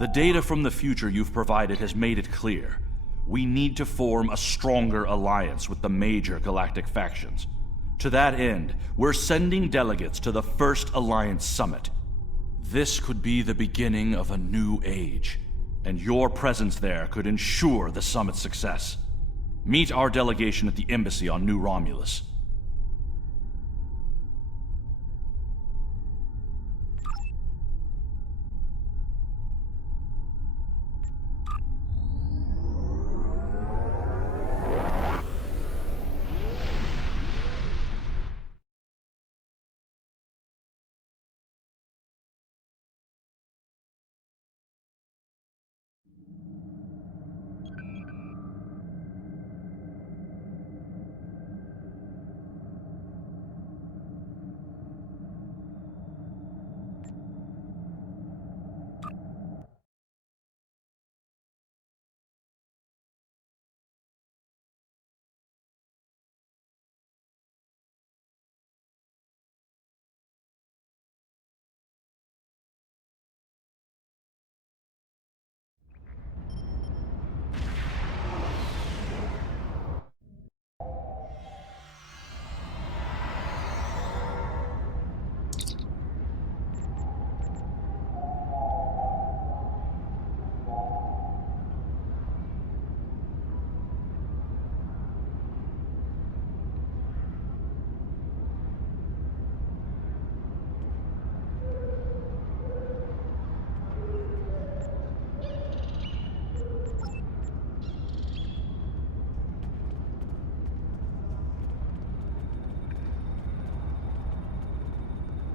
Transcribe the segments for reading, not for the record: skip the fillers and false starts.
The data from the future you've provided has made it clear. We need to form a stronger alliance with the major galactic factions. To that end, we're sending delegates to the First Alliance Summit. This could be the beginning of a new age, and your presence there could ensure the summit's success. Meet our delegation at the embassy on New Romulus.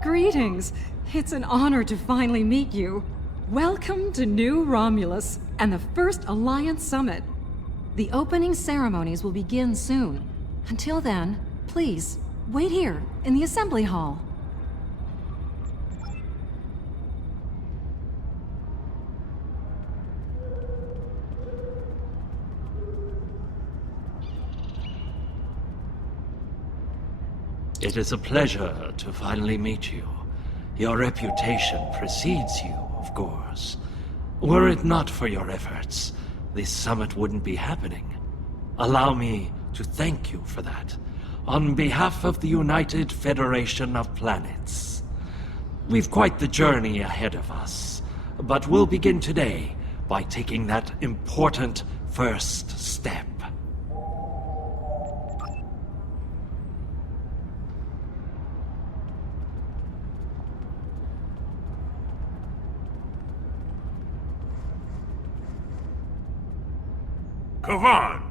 Greetings! It's an honor to finally meet you. Welcome to New Romulus and the First Alliance Summit. The opening ceremonies will begin soon. Until then, please, wait here in the assembly hall. It is a pleasure to finally meet you. Your reputation precedes you, of course. Were it not for your efforts, this summit wouldn't be happening. Allow me to thank you for that, on behalf of the United Federation of Planets. We've quite the journey ahead of us, but we'll begin today by taking that important first step. Kavan!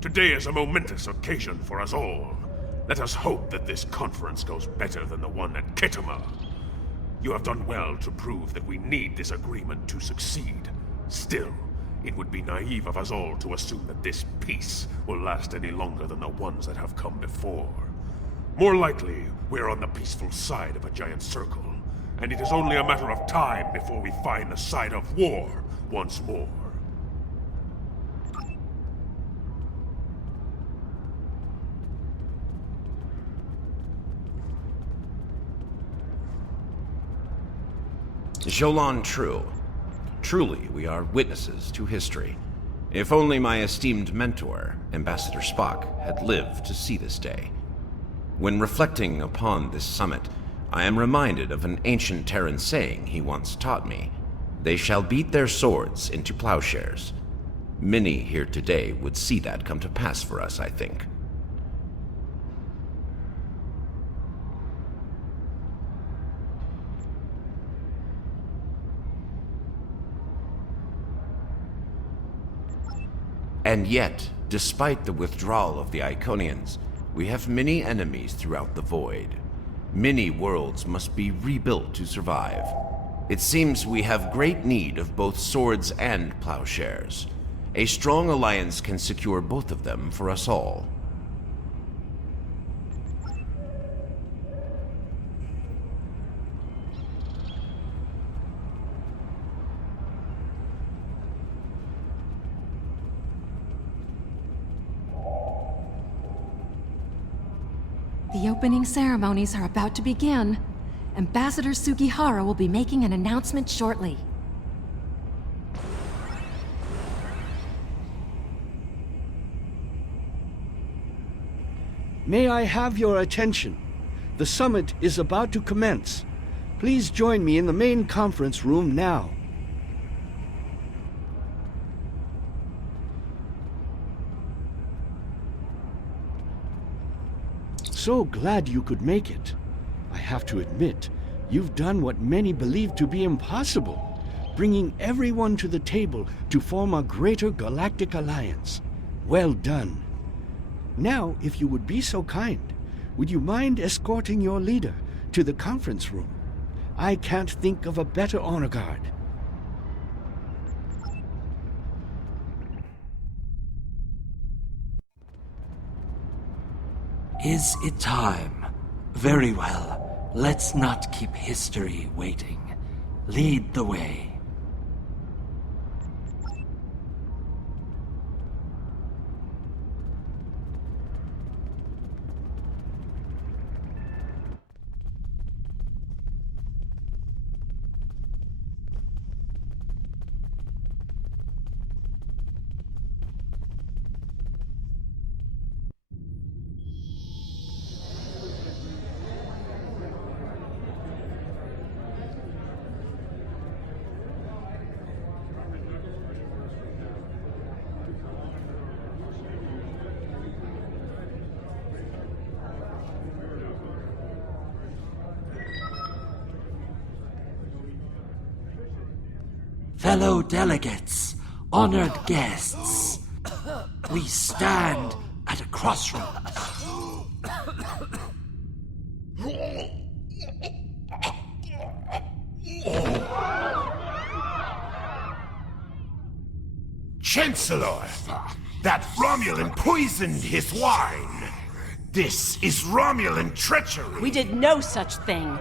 Today is a momentous occasion for us all. Let us hope that this conference goes better than the one at Ketama. You have done well to prove that we need this agreement to succeed. Still, it would be naive of us all to assume that this peace will last any longer than the ones that have come before. More likely, we're on the peaceful side of a giant circle, and it is only a matter of time before we find the side of war once more. Jolan True. Truly, we are witnesses to history. If only my esteemed mentor, Ambassador Spock, had lived to see this day. When reflecting upon this summit, I am reminded of an ancient Terran saying he once taught me. They shall beat their swords into plowshares. Many here today would see that come to pass for us, I think. And yet, despite the withdrawal of the Iconians, we have many enemies throughout the void. Many worlds must be rebuilt to survive. It seems we have great need of both swords and plowshares. A strong alliance can secure both of them for us all. The opening ceremonies are about to begin. Ambassador Sugihara will be making an announcement shortly. May I have your attention? The summit is about to commence. Please join me in the main conference room now. So glad you could make it. I have to admit, you've done what many believe to be impossible, bringing everyone to the table to form a greater galactic alliance. Well done. Now, if you would be so kind, would you mind escorting your leader to the conference room? I can't think of a better honor guard. Is it time? Very well. Let's not keep history waiting. Lead the way. Fellow delegates, honored guests, we stand at a crossroads. Chancellor, that Romulan poisoned his wine. This is Romulan treachery. We did no such thing.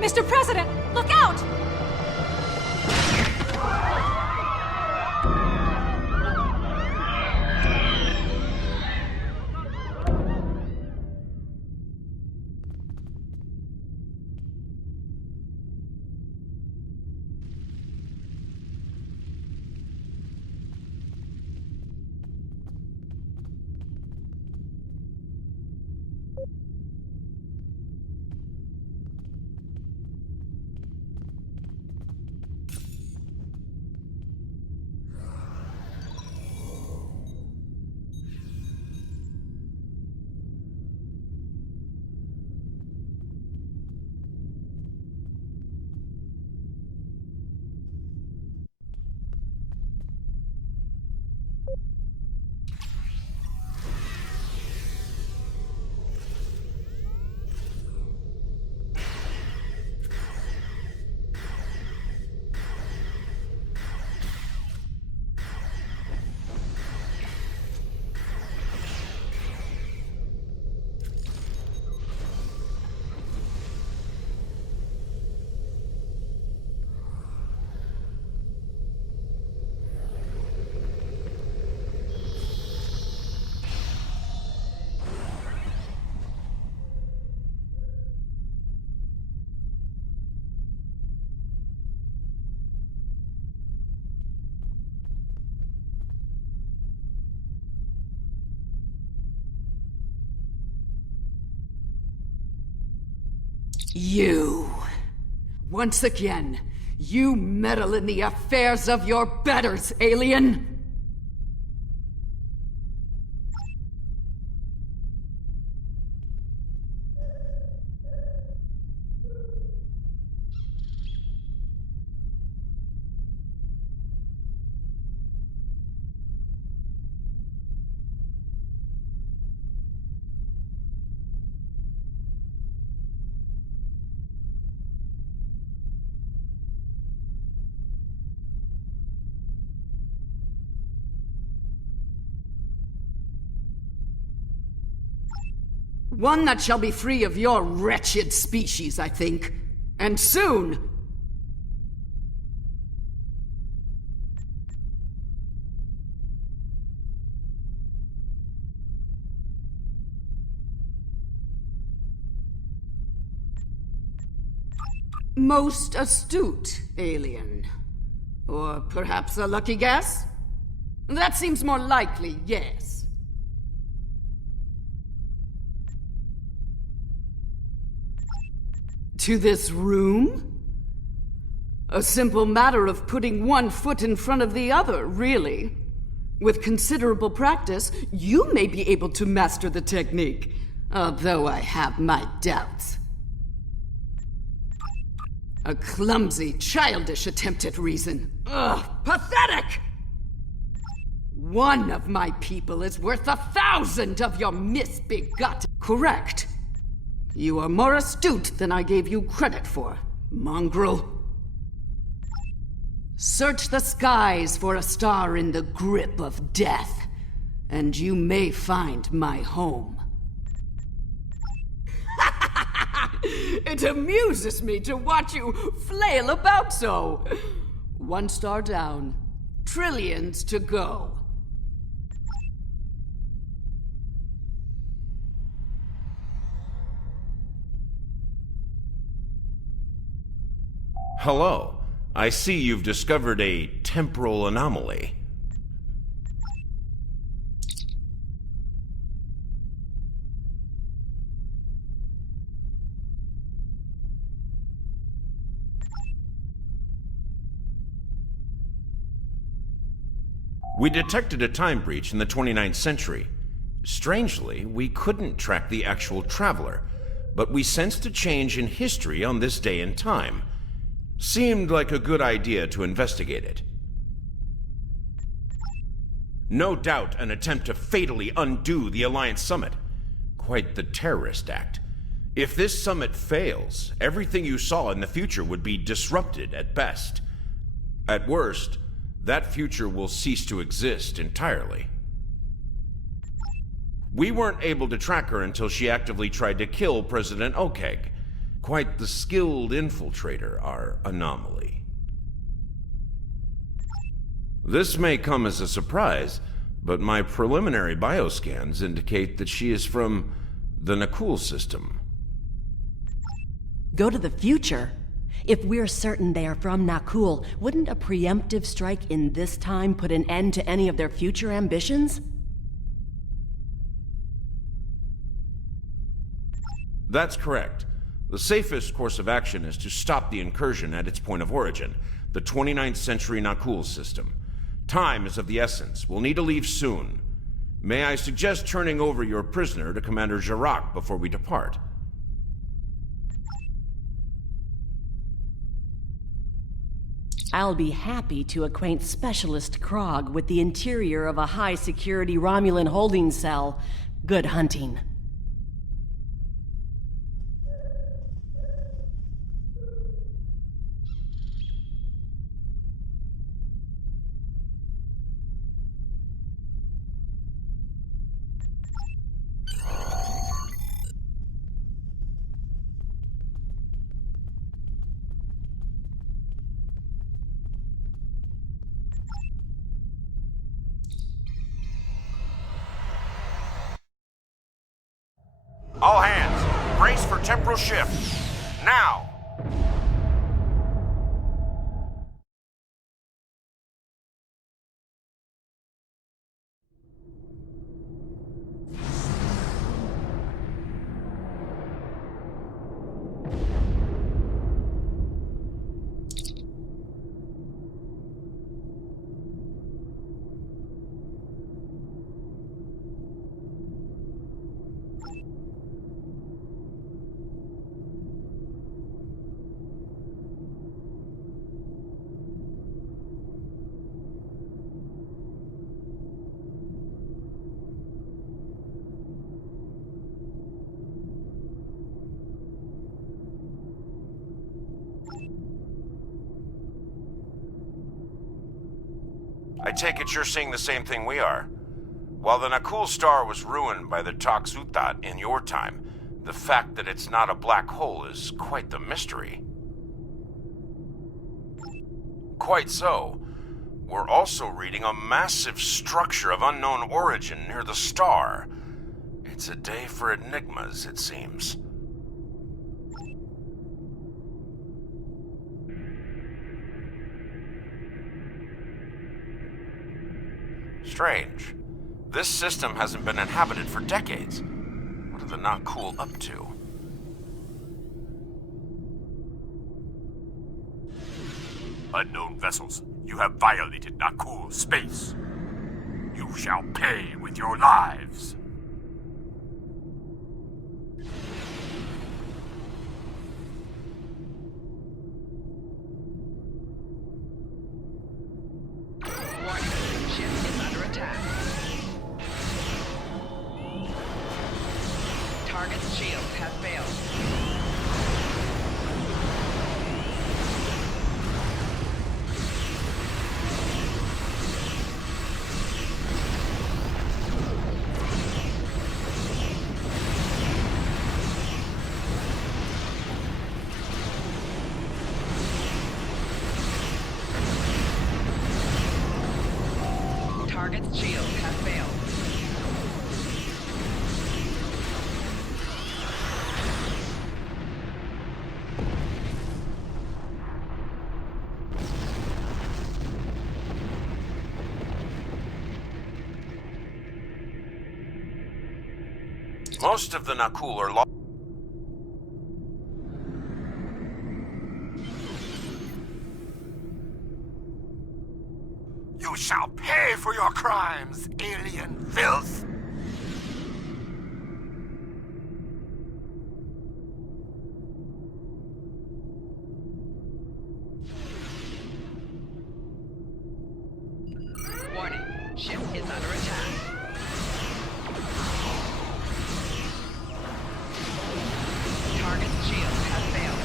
Mr. President, look out! You. Once again, you meddle in the affairs of your betters, alien! One that shall be free of your wretched species, I think. And soon! Most astute, alien. Or perhaps a lucky guess? That seems more likely, yes. To this room? A simple matter of putting one foot in front of the other, really. With considerable practice, you may be able to master the technique, although I have my doubts. A clumsy, childish attempt at reason. Ugh, pathetic! One of my people is worth 1,000 of your misbegotten. Correct. You are more astute than I gave you credit for, mongrel. Search the skies for a star in the grip of death, and you may find my home. It amuses me to watch you flail about so. 1 star down, trillions to go. Hello. I see you've discovered a temporal anomaly. We detected a time breach in the 29th century. Strangely, we couldn't track the actual traveler, but we sensed a change in history on this day and time. Seemed like a good idea to investigate it. No doubt an attempt to fatally undo the Alliance Summit. Quite the terrorist act. If this summit fails, everything you saw in the future would be disrupted at best. At worst, that future will cease to exist entirely. We weren't able to track her until she actively tried to kill President Okeg. Quite the skilled infiltrator, our anomaly. This may come as a surprise, but my preliminary bioscans indicate that she is from the Nakul system. Go to the future? If we're certain they are from Nakul, wouldn't a preemptive strike in this time put an end to any of their future ambitions? That's correct. The safest course of action is to stop the incursion at its point of origin, the 29th century Nakul system. Time is of the essence. We'll need to leave soon. May I suggest turning over your prisoner to Commander Jirac before we depart? I'll be happy to acquaint Specialist Krog with the interior of a high-security Romulan holding cell. Good hunting. All hands, brace for temporal shift. Now! I take it you're seeing the same thing we are. While the Nakul star was ruined by the Toxutat in your time, the fact that it's not a black hole is quite the mystery. Quite so. We're also reading a massive structure of unknown origin near the star. It's a day for enigmas, it seems. Strange. This system hasn't been inhabited for decades. What are the Nakul up to? Unknown vessels, you have violated Nakul space. You shall pay with your lives. Warning, ship is under attack. Target's shields have failed. Target's shields have failed. Most of the Nakul are lost. You shall pay for your crimes, alien filth! Warning, ship is under attack. Target's shields have failed.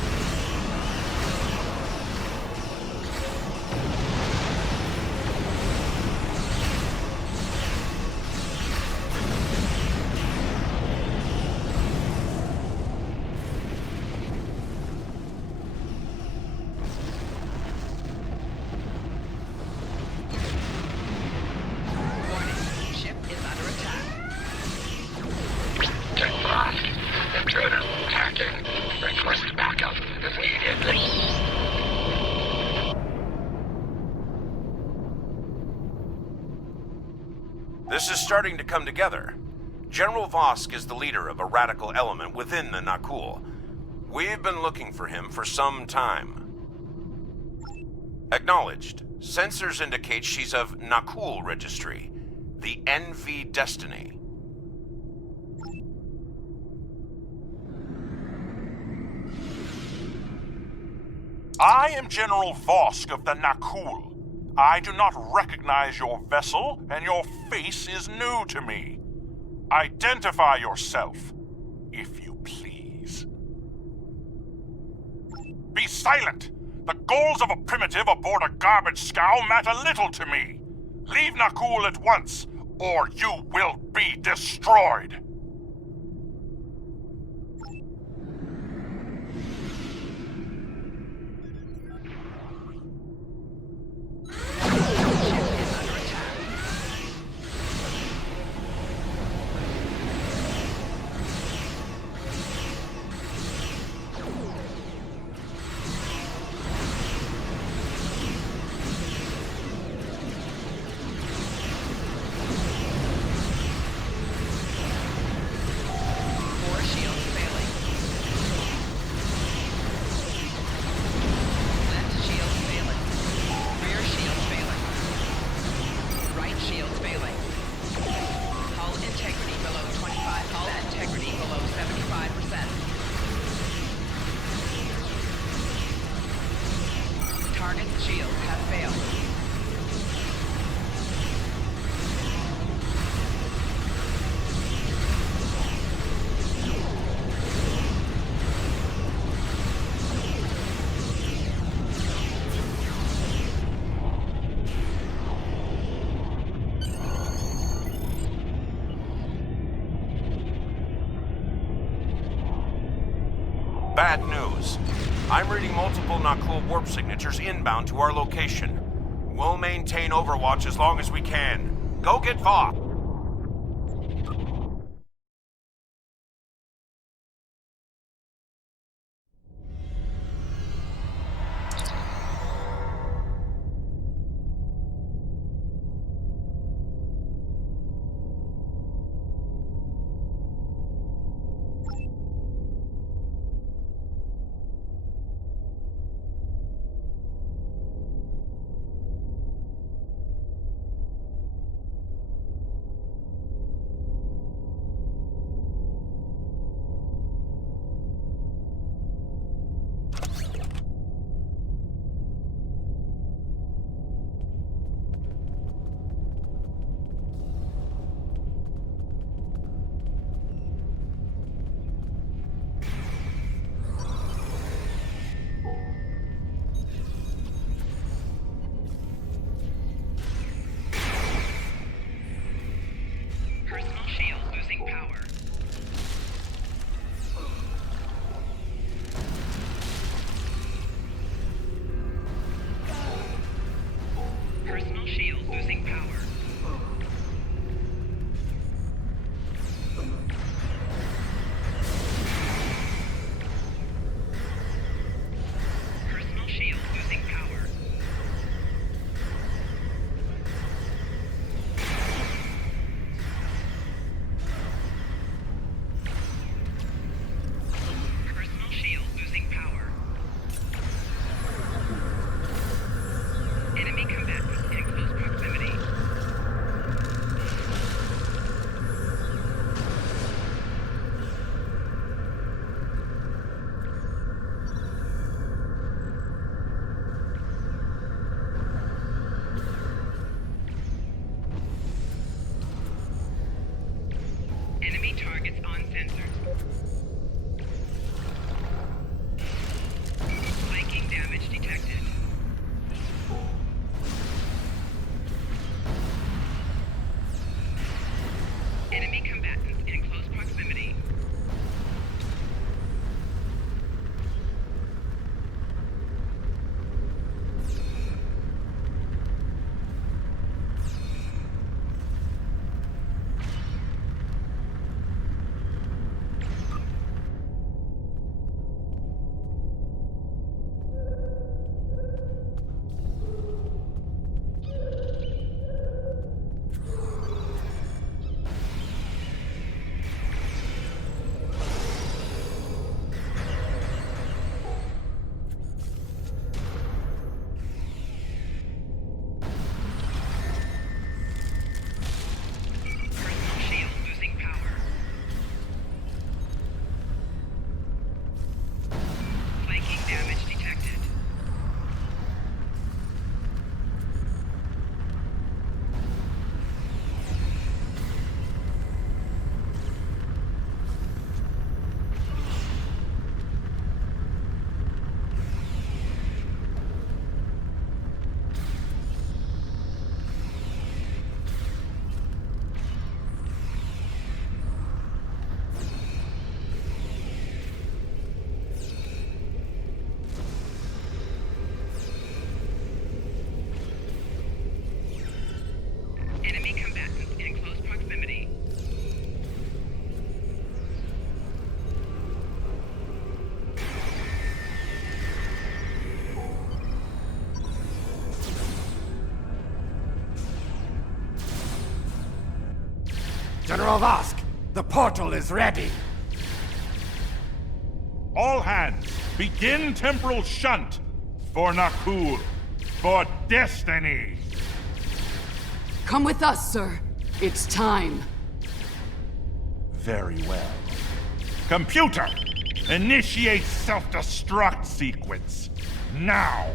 Warning, ship is under attack. Intruder attacking. Request backup immediately. This is starting to come together. General Vosk is the leader of a radical element within the Nakul. We've been looking for him for some time. Acknowledged. Sensors indicate she's of Nakul registry. The NV Destiny. I am General Vosk of the Nakul. I do not recognize your vessel, and your face is new to me. Identify yourself, if you please. Be silent! The goals of a primitive aboard a garbage scow matter little to me. Leave Nakul at once, or you will be destroyed. Ship is under attack. Four shields failing. Left shield failing. Rear shield failing. Right shield failing. Hull integrity below 25%. Hull integrity below 75%. Target's shields have failed. Bad news. I'm reading multiple Nakul warp signatures inbound to our location. We'll maintain Overwatch as long as we can. Go get Vox. Rovask, the portal is ready. All hands, begin temporal shunt. For Nakul. For destiny. Come with us, sir. It's time. Very well. Computer, initiate self-destruct sequence. Now.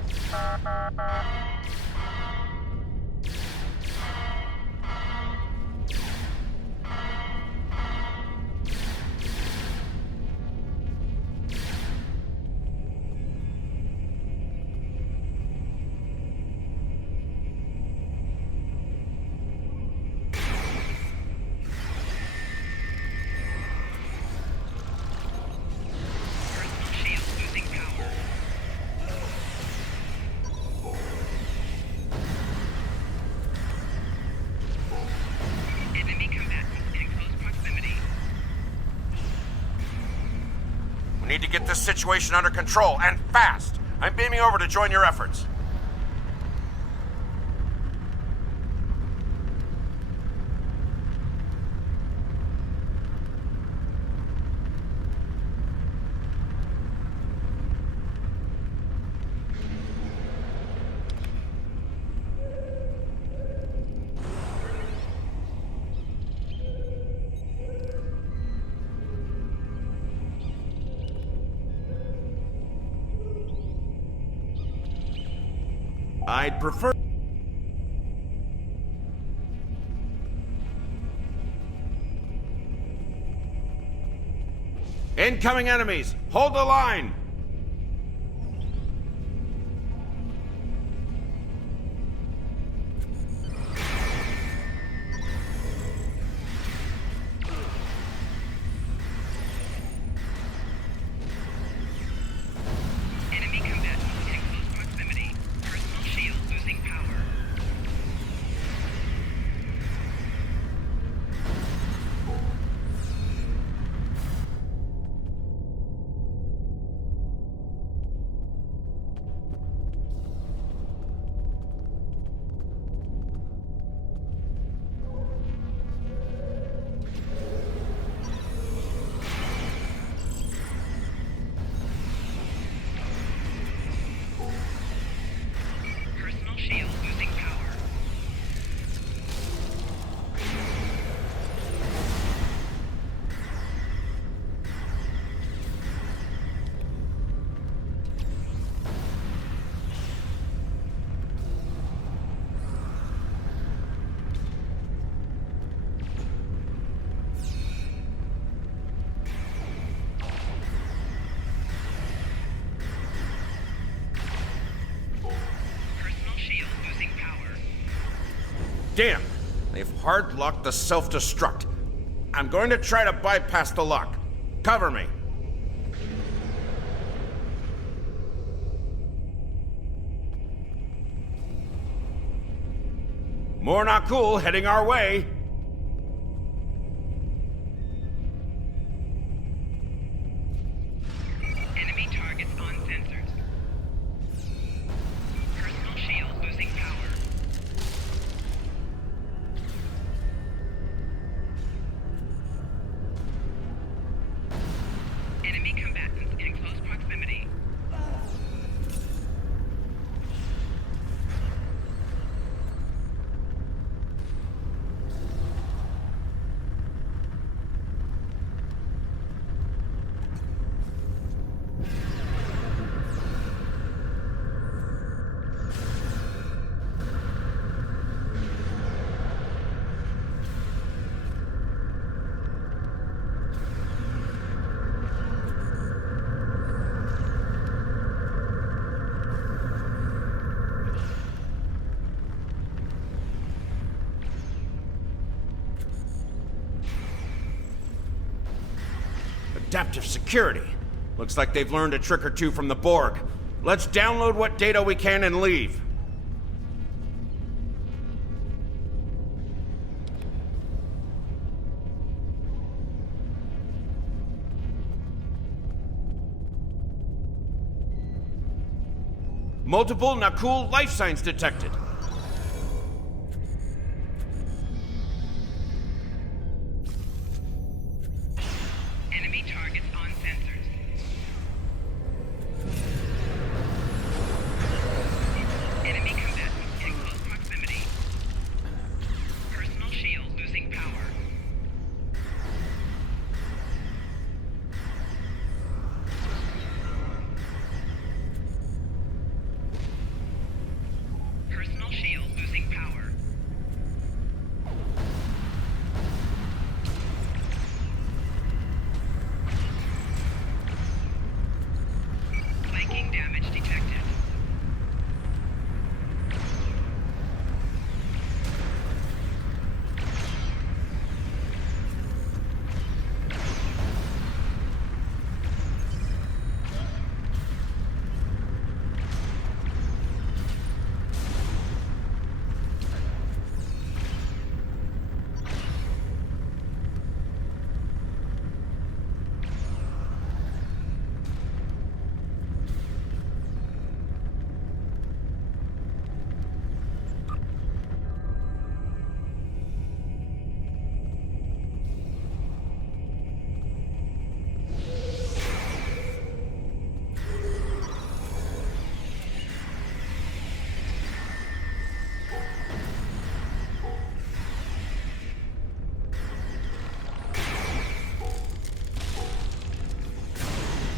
We need to get this situation under control, and fast! I'm beaming over to join your efforts. I'd prefer... Incoming enemies! Hold the line! Enemy combatants in close proximity. Personal shield losing power. Personal shield losing power. Personal shield losing power. Damn! They've hard-locked the self-destruct. I'm going to try to bypass the lock. Cover me. More not cool heading our way. Enemy targets on sensors. Personal shield losing power. Enemy combatants in close proximity. Adaptive security. Looks like they've learned a trick or two from the Borg. Let's download what data we can and leave. Multiple Nakul life signs detected.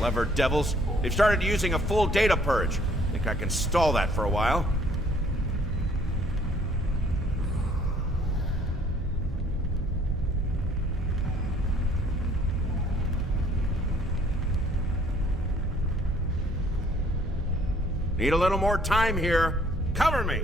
Clever devils. They've started using a full data purge. Think I can stall that for a while? Need a little more time here. Cover me!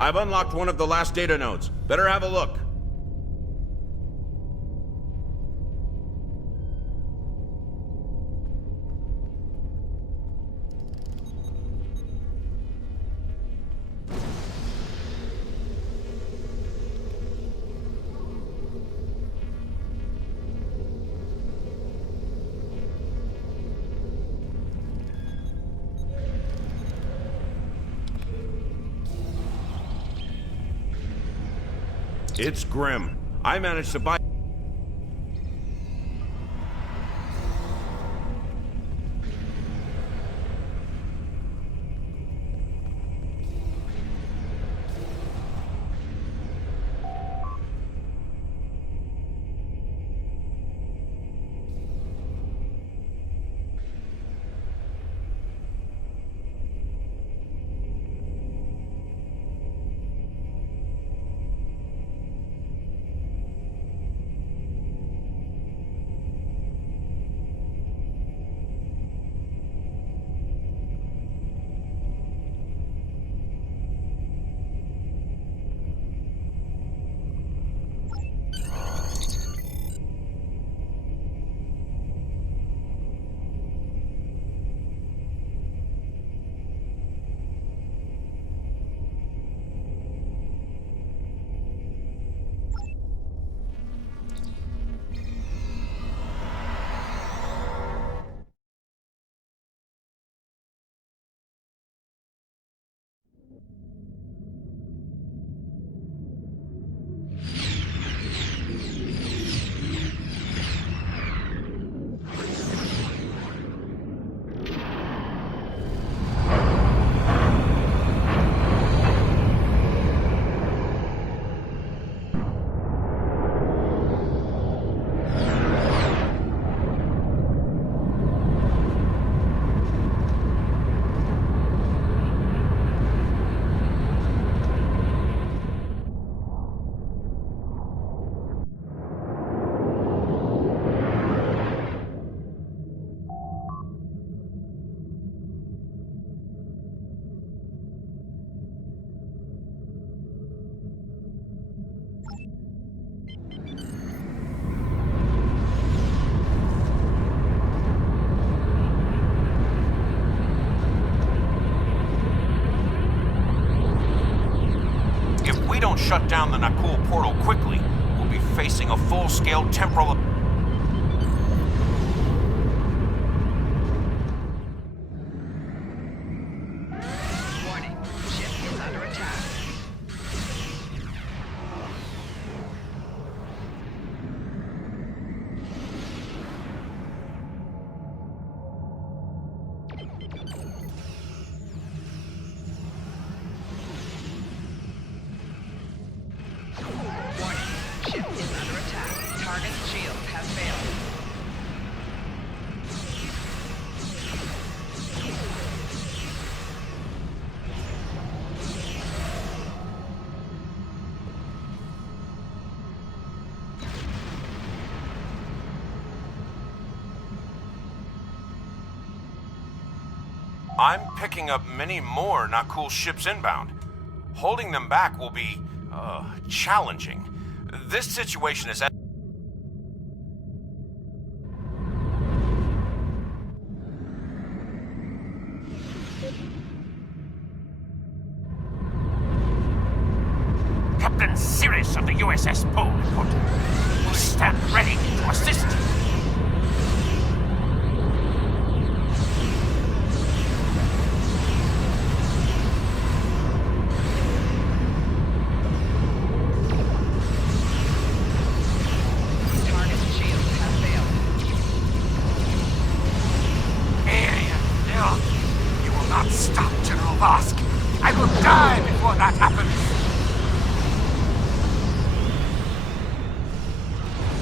I've unlocked one of the last data nodes. Better have a look. It's grim. I managed to buy... Don't shut down the Nakul portal quickly, we'll be facing a full-scale temporal... Warning, ship is under attack. Ship is under attack. Target shield I'm picking up many more Nakul ships inbound. Holding them back will be, challenging. This situation is... Captain Sirius of the USS Pole reporting. We stand ready to assist. Target shields have failed. No, you will not stop, General Vosk. I will die before that happens.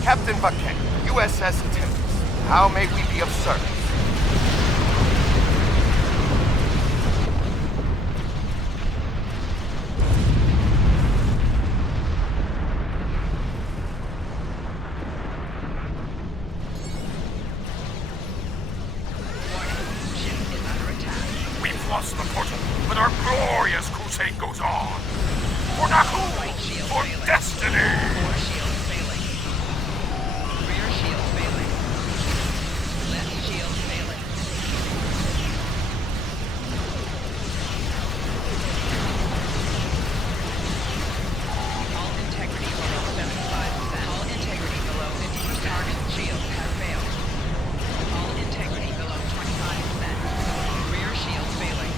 Captain Vaquet, USS Tempest. How may we be of service? Ship is under attack. We've lost the portal, but our glorious crusade goes on. For Nakul! Right shield For failing. destiny! Core shield failing. Rear shield failing. Left shield failing. Hull integrity below 75%. Hull integrity below 50%. Target shields have failed. Hull integrity below 25%. Rear shield failing.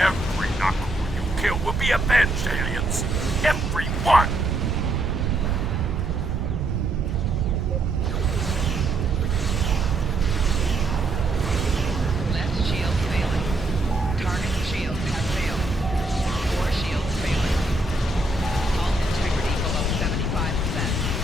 Every Nakul you kill will be avenged, aliens! Every one! Left shield failing. Target shields have failed. Core shields failing. Hull integrity below 75%.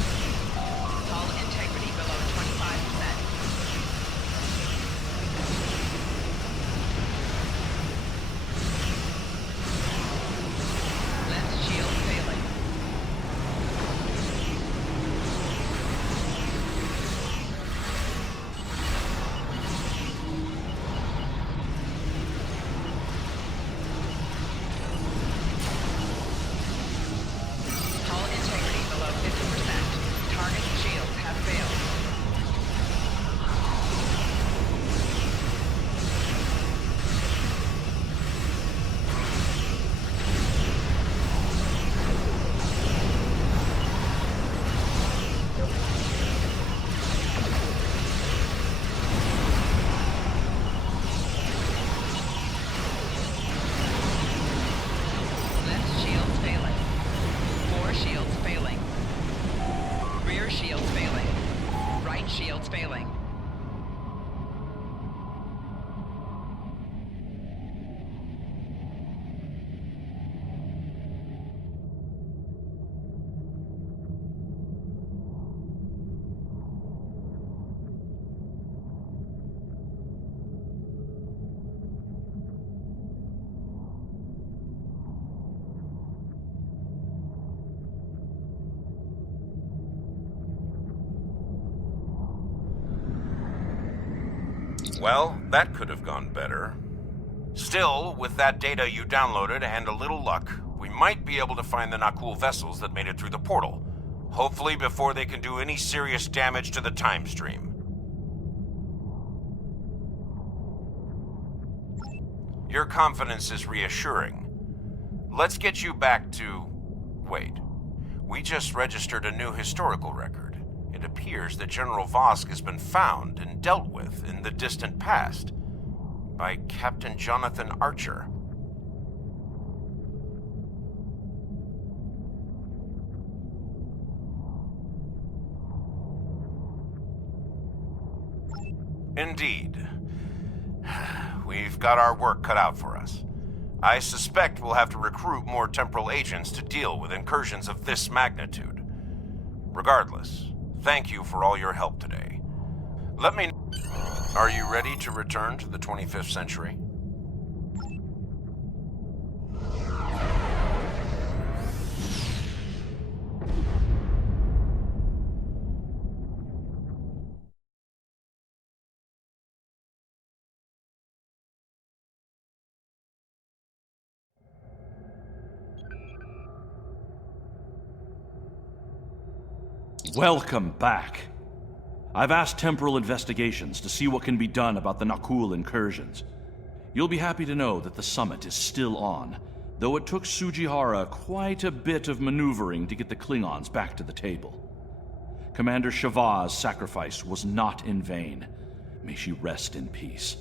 Hull integrity below 25%. Left shield failing. Hull integrity below 50%. Target shields have failed. Left shields failing. Core shields failing. Rear shields failing. Right shields failing. Well, that could have gone better. Still, with that data you downloaded and a little luck, we might be able to find the Nakul vessels that made it through the portal. Hopefully before they can do any serious damage to the time stream. Your confidence is reassuring. Let's get you back to... Wait. We just registered a new historical record. It appears that General Vosk has been found and dealt with in the distant past by Captain Jonathan Archer. Indeed. got our work cut out for us. I suspect we'll have to recruit more temporal agents to deal with incursions of this magnitude. Regardless, thank you for all your help today. Let me know. Are you ready to return to the 25th century? Welcome back. I've asked Temporal Investigations to see what can be done about the Nakul incursions. You'll be happy to know that the summit is still on, though it took Sujihara quite a bit of maneuvering to get the Klingons back to the table. Commander Shavah's sacrifice was not in vain. May she rest in peace.